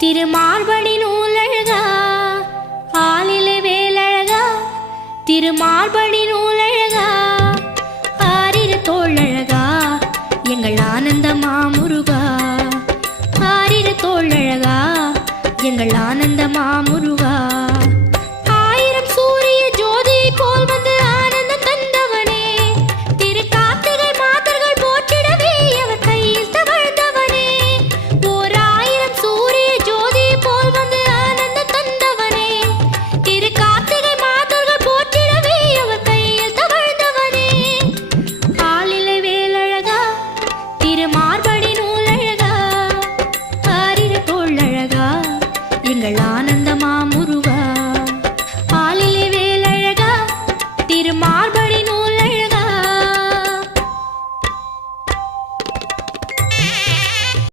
திருமார்படி நூலழகா ஆலிலே வேலழகா திருமார்படி நூலழகா ஆரிரு தோழழகா எங்கள் ஆனந்த மாமுருகா ஆரிரு தோழழகா எங்கள் ஆனந்த மாமுருகா